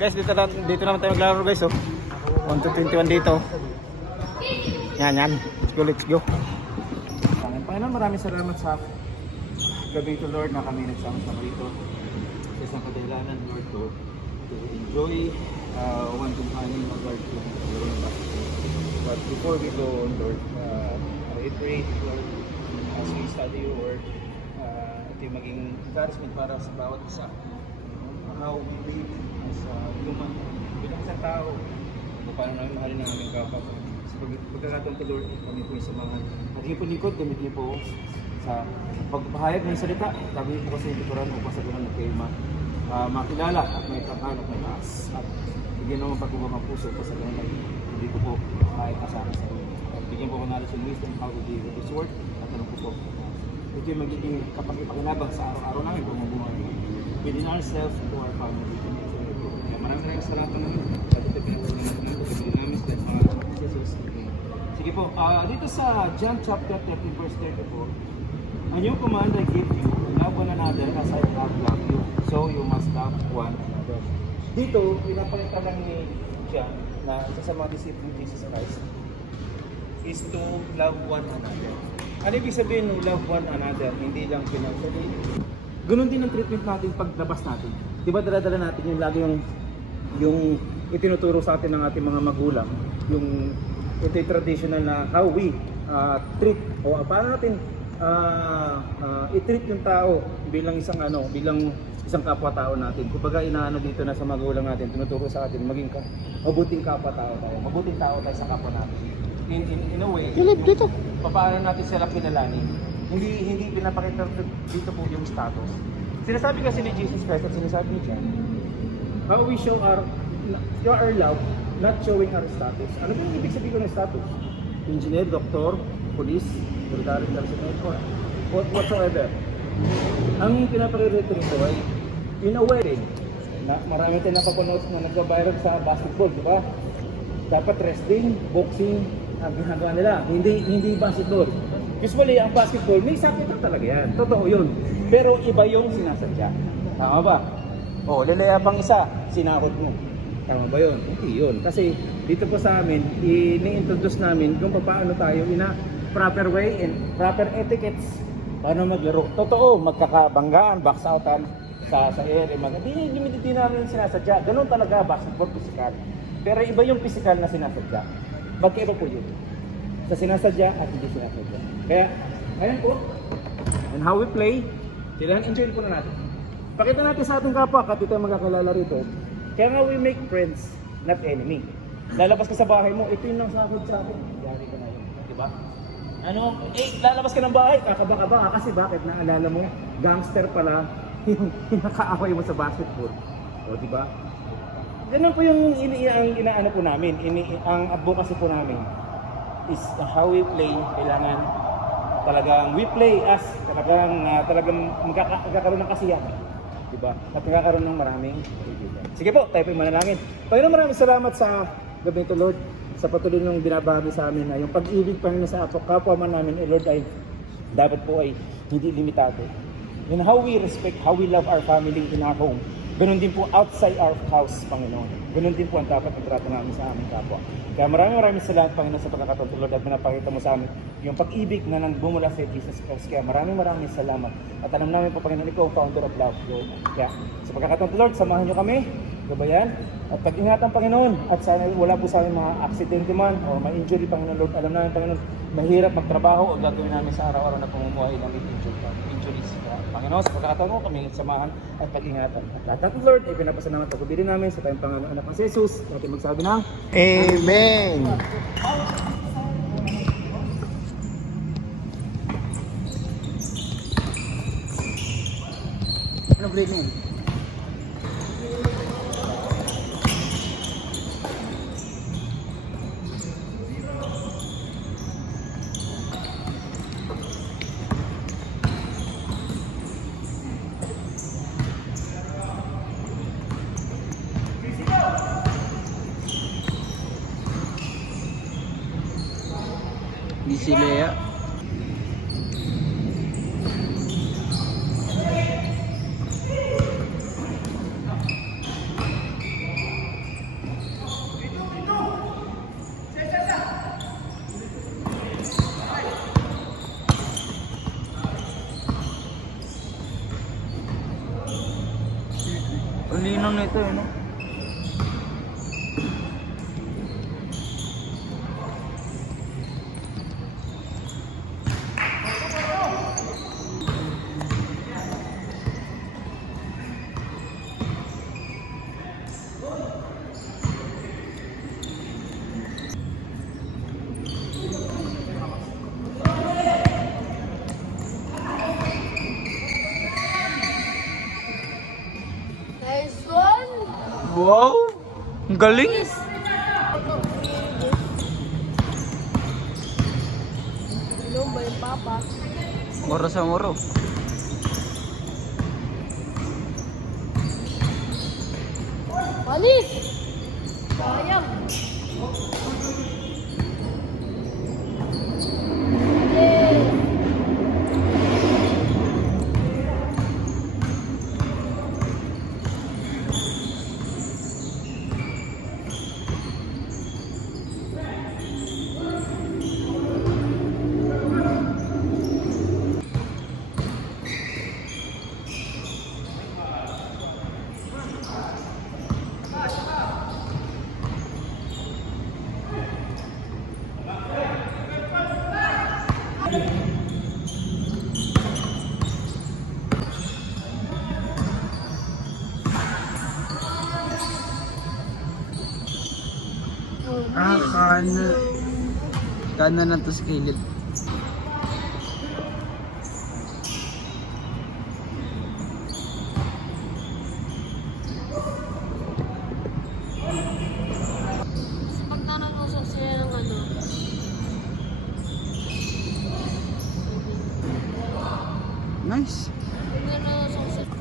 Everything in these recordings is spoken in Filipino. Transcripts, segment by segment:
Guys, dito naman tayo maglaro guys, oh. 1 to 21 dito. Yan. Let's go. Panginoon, maraming salamat sa gabi to Lord na kami nagsama-sama dito. Sa isang kadahilanan, Lord, to enjoy one companion of Lord to laro ng basketball. But before we go on, Lord, I pray, Lord, as we study your word, ito yung maging encouragement para sa bawat isa. How we live as human, bilang isang tao, kung paano namin mahalin ang aming kapwa. Sa pagkakataon to Lord, kami po sa mga naging po likod, gamit niyo po sa pagpahayag ng salita. Sabi niyo po kasi yung likuran upang sa ganun kayo makilala at may takal at may taas. At bigyan naman pagkuha ng puso po sa ganun ay hindi ko po kahit kasama sa inyo. At bigyan po ko knowledge and wisdom how to deal with this word. At ano po po, ito yung magiging kapag-ipakinabang sa araw-araw namin kung mabuhay within ourselves to our family. Kaya maraming salamat naman. At ito pinag-ulang natin namin sa mga Jesus. Sige po, dito sa John chapter 13 verse 34, a new command I give you, love one another as I have loved you. So you must love one another. Dito, pinapalitan lang ni John na isa sa mga disciple ni Jesus Christ is to love one another. Ano ibig sabihin ng love one another? Hindi lang pinag-sabihin. Ganun din ang treatment natin paglabas natin. Diba dala-dala natin yung lagi yung itinuturo sa atin ng ating mga magulang, yung ito yung traditional na how we treat o paano natin i-treat yung tao bilang isang kapwa-tao natin. Kumbaga inaano dito na sa magulang natin, tinuturo sa atin maging mabuting kapwa-tao tayo. Mabuting tao tayo sa kapwa natin. In a way, dito. Paano natin sila kinalanin? Hindi pinapakita dito po yung status. Sinasabi kasi ni Jesus Christ at sinasabi ni John, how we show our love, not showing our status. Ano ba yung ibig sabihin ko ng status? Engineer, doctor, police, military, or whatsoever. Ang pinaparirito nito ay in a wedding. Marami tayong napapanood na nagbabiral sa basketball, di ba? Dapat wrestling, boxing, ang ginagawa nila. Hindi basketball. Usually, ang basketball, may sakit talaga yan. Totoo yun. Pero iba yung sinasadya. Tama ba? O, lalaya pang isa, sinakot mo. Tama ba yun? Hindi yun. Kasi dito po sa amin, ini-introduce namin kung paano tayo in a proper way and proper etiquettes paano maglaro. Totoo, magkakabanggaan, box outan sa area. Hindi namin sinasadya. Ganun talaga, basketball, physical. Pero iba yung physical na sinasadya. Magkaiba po yun. Sa sinasadya at hindi sinasadya. Kaya, ayan po. And how we play, kailangan enjoy po na natin. Pakita natin sa ating kapwa, at ito ang magkakilala rito. Kaya nga we make friends, not enemy. Lalabas ka sa bahay mo, ito yung nasakot sa akin. Yari ka na yun. Diba? Lalabas ka ng bahay, kakaba-kaba. Kasi bakit? Naalala mo, gangster pala yung nakaaway mo sa basketball. O diba? Ganun po yung inaano po namin, ang advocacy po namin is how we play. Kailangan talagang we play as talagang magkakaroon ng kasiyahan, diba? At magkakaroon ng maraming kaibigan. Sige po, tayo po yung manalangin. Panginoon, maraming salamat sa gabi ito, Lord, sa patuloy ng binabahagi sa amin na yung pag-ibig Panginoon sa kapwa man namin, Lord, ay dapat po ay hindi limitado. And how we respect, how we love our family in our home. Ganun din po outside our house, Panginoon. Ganun din po ang dapat ang trato namin sa aming kapwa. Kaya maraming salamat, Panginoon, sa pagkakataon, Lord, at pinapakita mo sa amin yung pag-ibig na bumula sa Jesus Christ. Kaya maraming salamat. At alam namin po, Panginoon, ikaw ang founder of love, Lord. Kaya sa pagkakataon, Lord, samahan niyo kami, gabayan, at pag-ingatan, Panginoon, at sana wala po sa amin mga aksidente man o may injury, Panginoon, Lord. Alam namin, Panginoon, mahirap magtrabaho o gagawin namin sa araw-araw na pamumuhay ng injuries. Panginoon, sa pagkakataon mo, kami samahan at pag-ingatan. At lahat natin, Lord, ay pinapasalamat at pagkabili namin sa tayong Panginoon anak ng Jesus. Natin magsabi ng Amen! Ano break na yun? Di si Lea. lang nito eh, no? Nice one! Wow! Ang galing! Hello ba yung papa? Moro sa moro. Panis! Sayang! Yes! Kanan. Kanan na to sa kilid. Pag nananusok sila ng ano, Nice. pag nananusok sila,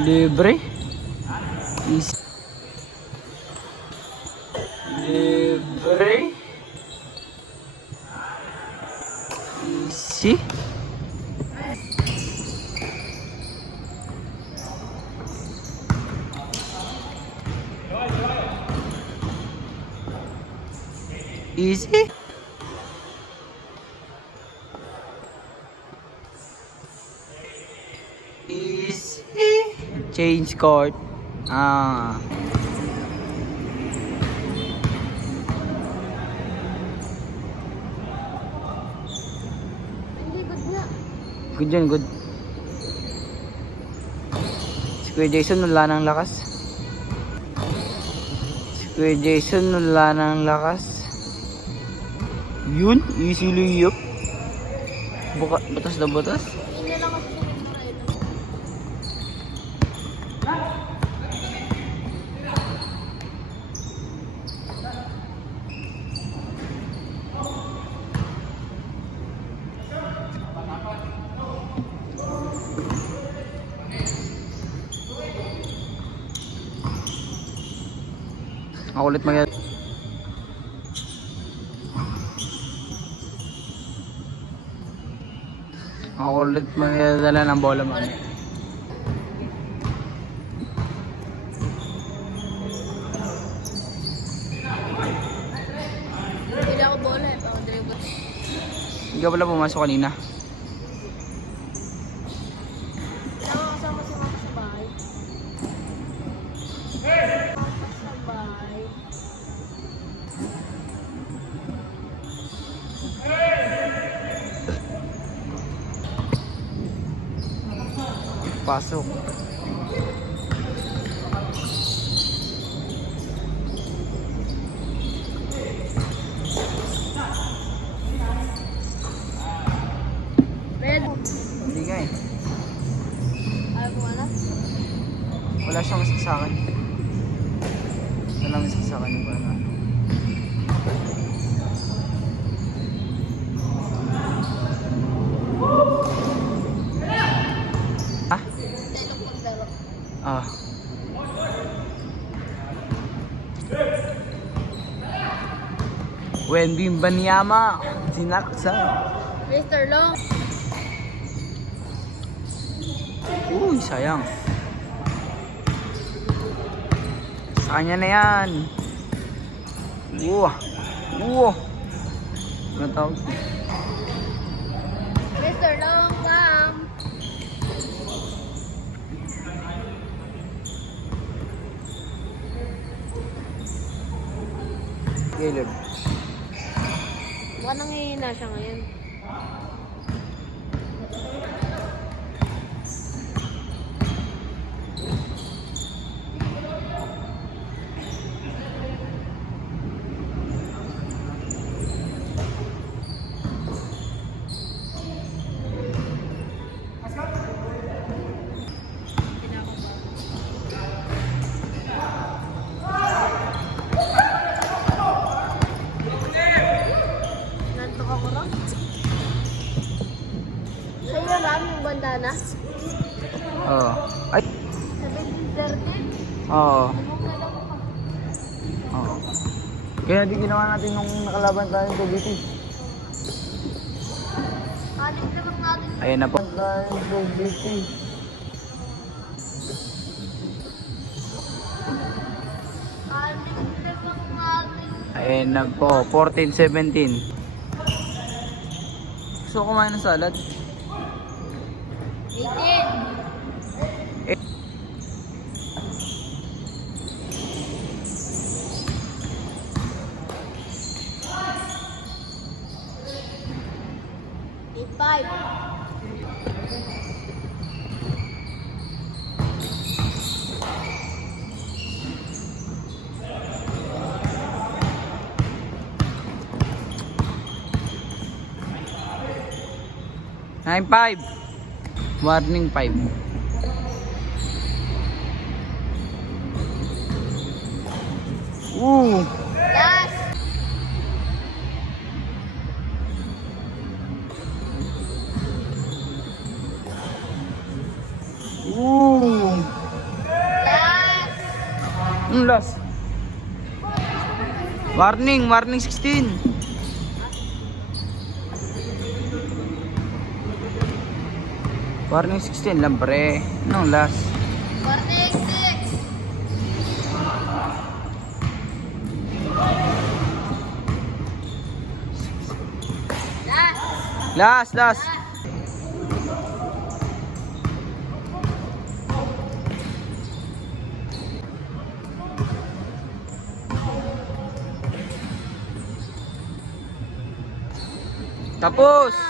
Libre. Easy. Libre. Easy. Easy. Easy. Change court. Ah. hindi good nga. Good yan, good. Si Kuya Jason wala ng lakas. Si Kuya Jason wala ng lakas. Yun, easy layup. Batas na batas. Hindi na lang kasi sila ito. Ako ulit mag Ako ulit magdala ng bola mamaya. Hindi ako bola eh, pang dribble. Hindi ka pala pumasok kanina. Hindi ako kasama si Mama sa bahay. Sa bahay. Pasok. Red! Hindi ka eh. Ayaw ko wala? Wala siyang masasakan. Wala masasakan yung pala. Ha? Dahil ang pagdaro. Ah. Wendy Banyama. Sinaksa. Mr. Long! Uy, sayang. Sa kanya na yan. Wow. Wow. Ano tawag? Mr. Long Cam. Caleb. Mukhang nangihina siya ngayon. Nantok ako rin. Sa'yo lang yung bandana? Oo. Ay. 17:30? Oo. Anong kailan mo pa? Oo. Kaya di ginawa natin nung nakalaban tayo sa BT. Alis naman natin. Ayan na po. Tayo sa BT. Alis naman natin. Ayan na po. 14-17. Gusto ko kumain ng salad. 18. Five. Nine 5. Warning 5. Last. Last. Last. Warning 16. Warning 16 lang pre. Anong last? 46. Last. Last. Tapos.